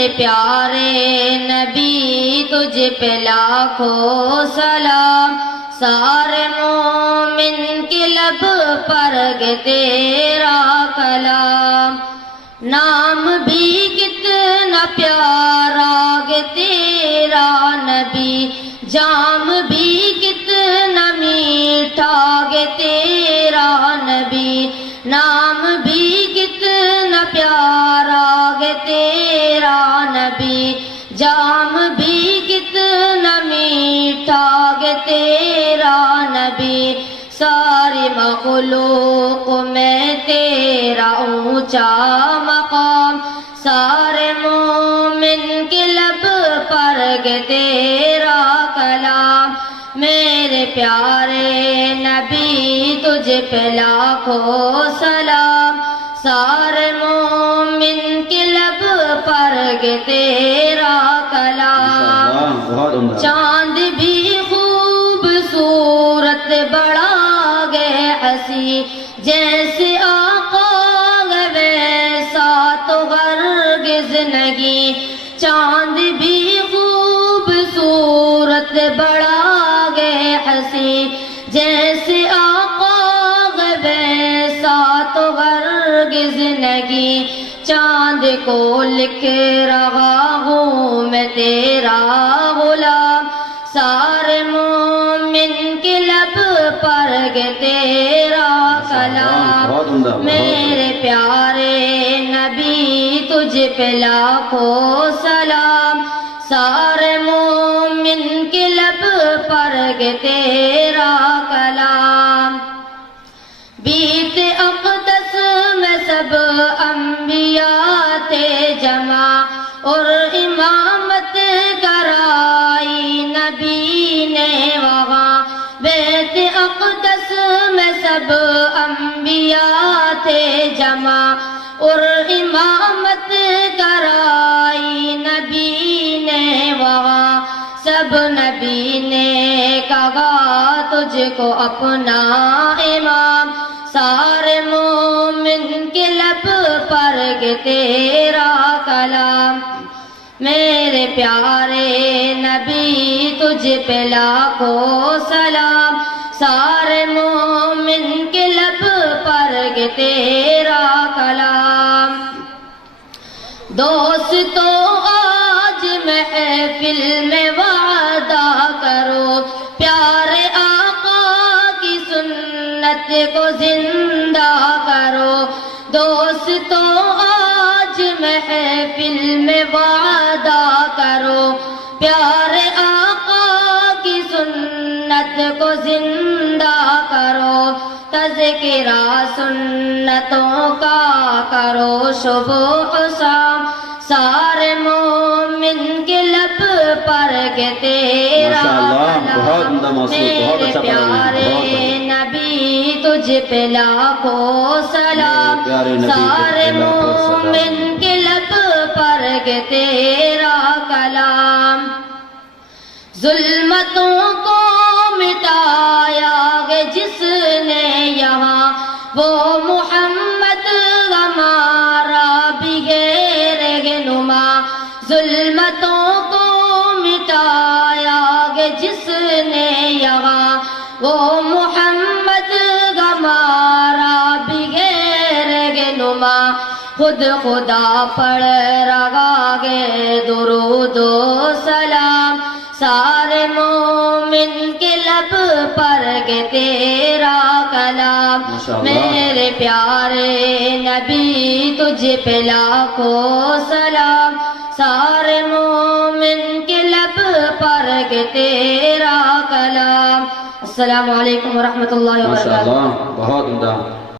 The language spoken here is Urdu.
میرے پیارے نبی تجھ پہ لاکھوں سلام، سارے مومن کے لب پر گے تیرا کلام، نام بھی کتنا پیارا گے تیرا نبی، جام بھی کتنا میٹھا گے تیرا نبی، نام بھی کتنا پیارا گے تیرا نبی، جام بھی کتنا میٹھا گے تیرا نبی، ساری مخلوق میں تیرا اونچا مقام، سارے مومن کے لب پر گے تیرا کلام، میرے پیارے نبی تجھ پہ لاکھوں سلام، سارے مومن کے لب پر گے تیرا کلام، چاند بھی خوبصورت بڑا گے ہنسی، جیسے آقا ہے ویسا تو ہرگز نہیں، چاند بھی خوبصورت بڑا گے ہنسی، جیسے آقا ہے ویسا تو ہرگز نہیں، چاند کو لکھ رہا ہوں میں تیرا غلام، سارے مومن کے لب پر گے تیرا کلام، میرے پیارے نبی تجھ پہ لاکھوں سلام، سارے مومن کے لب پر گے تیرا کلام، بیت اقدس میں سب انبیاء تھے جمع اور امامت کرائی نبی نے وہاں، بیت اقدس میں سب انبیاء تھے جمع اور امامت کرائی نبی نے وہاں، سب نبی نے کہا تجھ کو اپنا امام، سارے مومن کے لب پر گے تیرا کلام، میرے پیارے نبی تجھ پہ لاکھوں سلام، سارے مومن کے لب پر گے تیرا کلام، دوستو آج محفل میں وعدہ کرو، پیارے آقا کی سنت کو زندہ کرو، دوستو آج محفل میں وعدہ کرو، پیارے آقا کی سنت کو زندہ کرو، تذکرہ سنتوں کا کرو صبح و شام، سارے مومن کے لب پر گے تیرا کلام، میرے پیارے نبی تجھ پہ لاکھوں سلام، سارے مومن کے لب پر گے تیرا کلام، ظلمتوں کو مٹایا گے جس نے یہاں، وہ محمد ہمارا بھی رہنما، ظلمتوں کو مٹایا گے جس نے یہاں، وہ محمد ہمارا بھی رہنما، خود خدا پڑھ رہا گے درود و سلام، سارے مومن کے لب پر گے تیرا کلام، میرے پیارے نبی تجھ پہ لاکھوں سلام، سارے مومن کے لب پر گے تیرا کلام، السلام علیکم ورحمۃ اللہ وبرکاتہ۔ ماشاءاللہ، بہت عمدہ۔